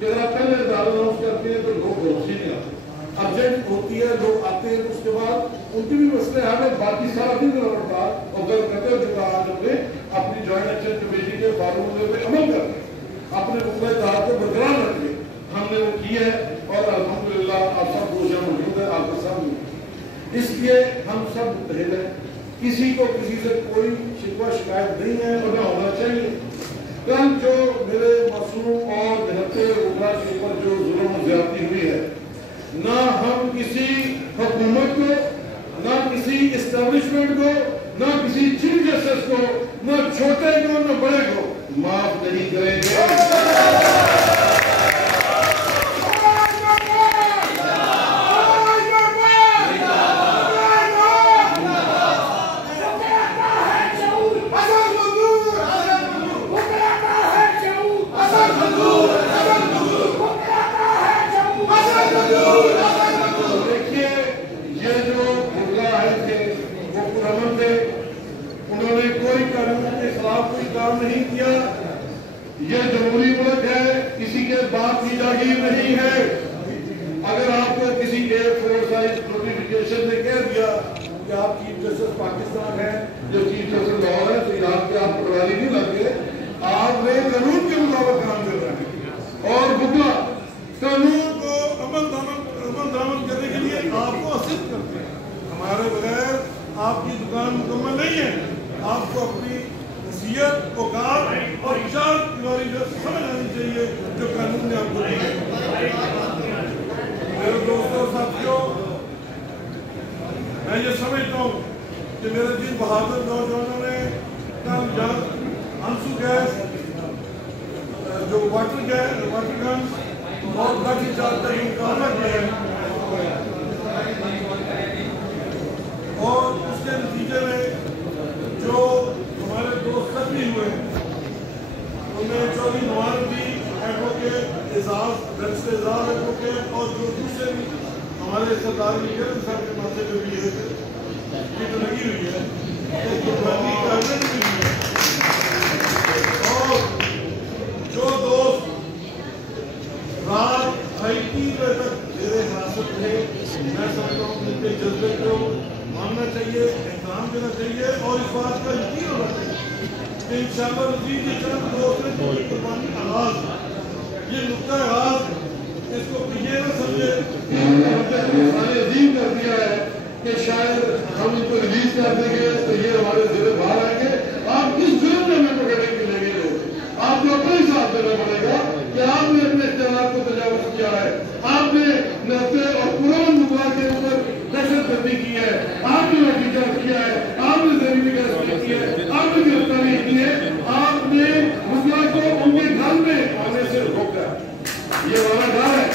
कि अगर आप पहले अनाउंस करते हैं तो लोग भरोसे नहीं आते, अर्जेंट होती है, लोग आते हैं, उसके बाद उनके भी मसले हमें बाकी सारा दिन पड़ता और गर्व करते हैं जो आज हमने अपनी ज्वाइंट एक्शन कमेटी के फार्मूले पे अमल करके अपने मुकम्मल इत्तेहाद को बरकरार रखे हमने वो किया है और अल्हम्दुलिल्लाह आप सब गोशा मौजूद है आपके सामने। इसलिए हम सब मुत्तहिद हैं, किसी को किसी से कोई शिकवा शिकायत नहीं है और न होना चाहिए। कल जो मेरे मासूम और निहत्ते उमरा के ऊपर जो जुल्म ज्यादती हुई है, ना हम किसी हुकूमत को, ना किसी इस्टेब्लिशमेंट को, ना किसी चीफ जस्टिस को, ना छोटे को, ना बड़े को माफ नहीं करेंगे। नहीं किया, यह जमहूरी मुल्क है, किसी के बाप की जागीर नहीं है। अगर आपको किसी एयरफोर्स नोटिफिकेशन ने कह दिया कि आप चीफ जस्टिस पाकिस्तान है, जो चीफ जस्टिस लाहौर है, तो इराक के आप पटवारी नहीं लगते, आपने कानून के मुताबिक काम कर रहे हैं। और बुकला कानून को अमल दरामद करने के लिए आपको असिस्ट करते हैं। हमारे बगैर आपकी दुकान मुकम्मल नहीं है। आपको अपनी औकात और चार दीवारी जो समझ आनी चाहिए जो कानून ने आपको दी है। मेरे दोस्तों साथियों, मैं ये समझता हूँ कि मेरे जिन बहादुर नौजवानों ने कल आंसू गैस, जो वाटर गन और लाठी चार्ज का मुकाबला किया है और उसके नतीजे में जो हमारे दोस्त जख्मी हुए उनमें चौधरी नवारुद्दीन एडवोकेट एजाज एडवोकेट और जो दूसरे भी हमारे सरदार साहब के माथे में भी है तो लगी हुई है, और जो दोस्त रात 3 बजे तक मेरे हिरासत थे, मैं समझता हूँ उनके जज्बे को मानना चाहिए, एहतराम देना चाहिए और इस बात का यकीन होना चाहिए कि इंशाअल्लाह नज़ीर के चंद दोस्त ने जो कुर्बानी आगाज, ये नुक्ता आगाज, इसको ये न समझे अजीम कर दिया है कि शायद हम इनको रिलीज कर देंगे तो ये हमारे जिले बाहर आएंगे। आप किस जुर्म में हमें पकड़ने के लगे हो? आपको अपने हिसाब देना पड़ेगा कि आपने अपने इख्तियार को तजावुज किया है, आपने नफे और पुरान मुकला के ऊपर दहशतगर्दी की है, आपने लाठीचार्ज किया है, आपने जमीनी गिरफ्तारी की है, आपने गिरफ्तारी की है, आपने मुकला को उनके घर में आने से रोका। ये हमारा घर है।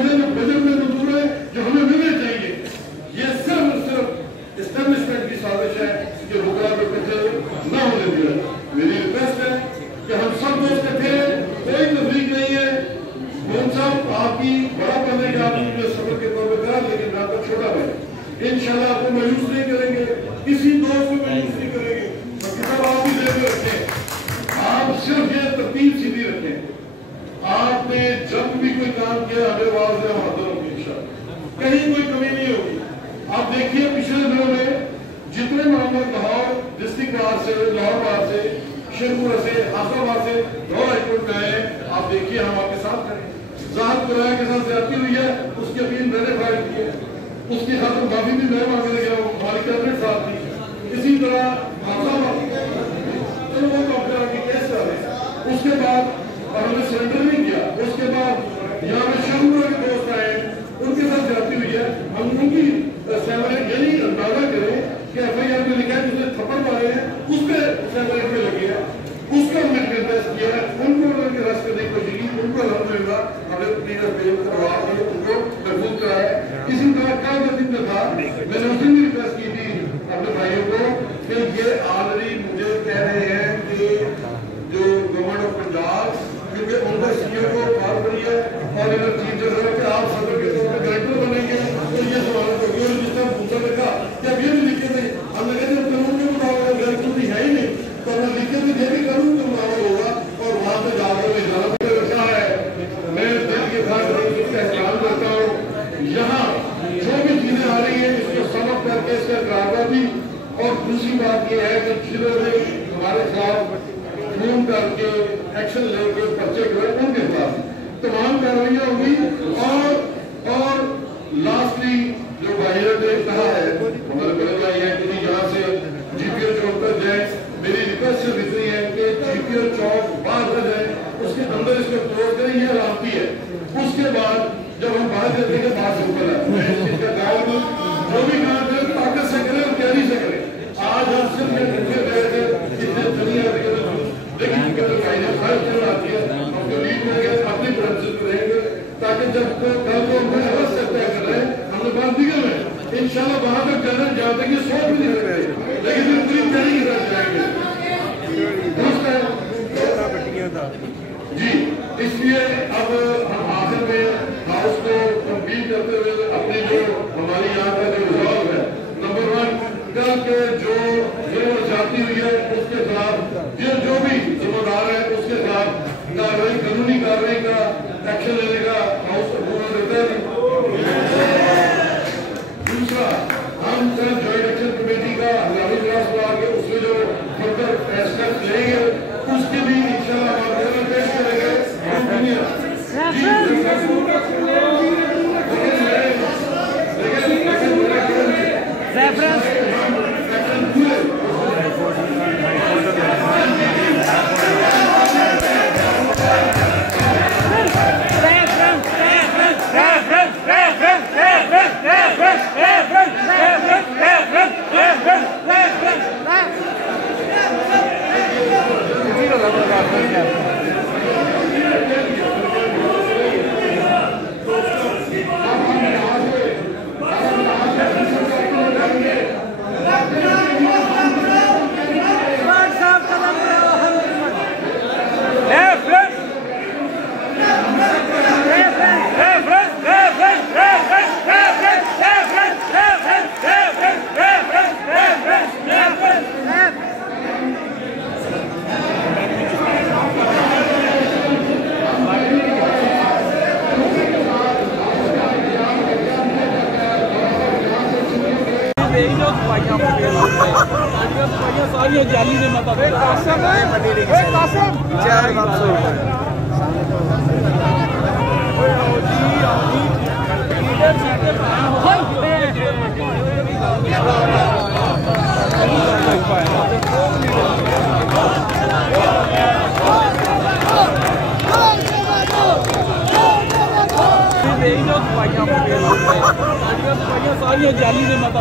बजट में मंजूर है जो हमें मिलने चाहिए। ये सिर्फ एस्टेब्लिशमेंट की साजिश है कि वकला पे कत्ल न होने दिया। मेरी रिक्वेस्ट है कि हम सब दोस्त इकट्ठे, कोई तफरीक नहीं है। मोहन साहब आपकी बड़ा बनने का आपने सफर के तौर पर करा, लेकिन मैं आपका छोटा भाई इंशाल्लाह आपको मायूस नहीं करेंगे, किसी दोस्त को मायूस नहीं करेंगे। मतलब आप भी देख रखें, आप सिर्फ ये तरतीब सीधी रखें। आपने जब भी कोई काम किया हमें आवाज में हाथ होगी इंशाल्लाह, कहीं कोई कमी नहीं होगी। आप देखिए पिछले दिनों में जितने मामले लाहौर डिस्ट्रिक्ट बार से, लाहौर बार से, शेरपुरा से, आसमाबाद से लाहौर हाईकोर्ट में आए, आप देखिए हम आपके साथ खड़े। जाहिर कुरान के साथ ज्यादती हुई है, उसकी अपील मैंने फाइल की है, उसकी खातिर माफी भी मैं मांगने लगा, हमारी कैबिनेट साथ थी। इसी तरह चलो वो डॉक्टर आपकी केस कर रहे, उसके बाद हमने सरेंडर नहीं किया। उसके बाद यहाँ पे शेरपुरा के दोस्त आए, उनके साथ ज्यादती हुई है, हम उनकी यही अंदाजा करें कि FIR में लिखा है जिसने थप्पड़ मारे हैं उस पर सैलरी में लगी है, उसका हमने निर्देश किया है, उनको उनके रस करने की कोशिश की, उनको अल्हम्दुलिल्लाह हमने अपनी करवा दी, उनको महफूज कराया। इसी तरह कल का दिन था, मैंने उस दिन भी रिक्वेस्ट की थी अपने भाइयों को कि ये ऑलरेडी मुझे कह रहे हैं कि जो गवर्नमेंट ऑफ पंजाब, क्योंकि उनका CEO को कॉल करी है और इधर चीफ जज कि आप सदर के तौर पर डायरेक्टर बनेंगे, तो ये सवाल पूछा लिखा कि अब ये भी लिखे थे, हमने कहते कानून के मुताबिक डायरेक्टर है ही नहीं, तो मैं लिखे थे ये भी कानून के मुताबिक होगा और वहां पे जाकर इजाजत रखा है। मैं दिल के साथ एहतराम करता हूँ। यहाँ जो भी चीजें आ रही है इसको सबक करके इसका करारा भी, और दूसरी बात यह है कि जिन्होंने हमारे साथ फोन करके एक्शन लेके पर्चे करे उनके खिलाफ तमाम कार्रवाइयाँ होंगी। और लास्टली जो भाइयों ने कहा है, हमारे बड़े भाई है कि यहाँ से GPO चौक पर जाए, मेरी रिक्वेस्ट सिर्फ इतनी है कि GPO चौक बाहर न जाए, उसके अंदर इसको क्लोज करें, ये रास्ती है। उसके बाद जब हम बाहर जाते हैं बाहर से ऊपर है जो भी काम करें ताकत से करें और तैयारी से करें। आज हम सिर्फ गए थे इससे दुनिया लेकिन आती है हमको लीड में गए अपनी प्रेजेंस में रहेंगे, ताकि जब कल को हम अवश्य तय कर रहे हैं हमने बात निकल है इंशाल्लाह वहां तक जाना चाहते हैं, सोच भी नहीं रहे, लेकिन पूरी तैयारी के साथ जाएंगे जी। इसलिए अब हम आखिर में हाउस को कंप्लीट करते हुए अपनी जो हमारी यहाँ का जो रिजॉल्व है, नंबर 1 कल के जो जाती हुई है उसके खिलाफ जो भी जिम्मेदार है उसके खिलाफ कार्रवाई, कानूनी कार्रवाई का एक्शन लेने का हाउस अप्रूवल देता है। दूसरा, हम जॉइंट एक्शन कमेटी का हजारों क्लास बुला के उसमें जो फर्दर फैसला लेंगे उसके भी इंशाल्लाह हम पेश करेंगे। सारी जाली ने मत सारी जाली ने मत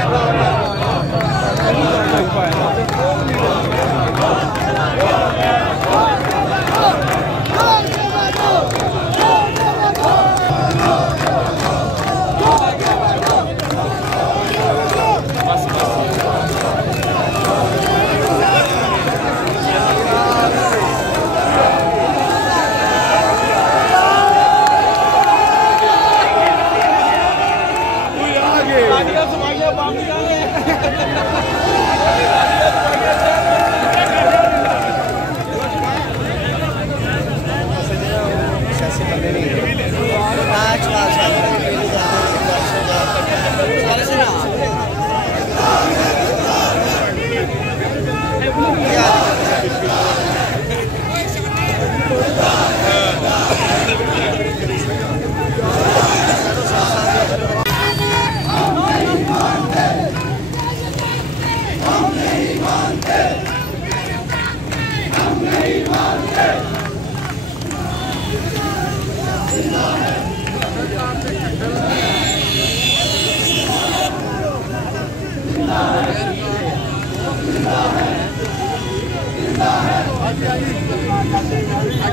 Hey! Yeah,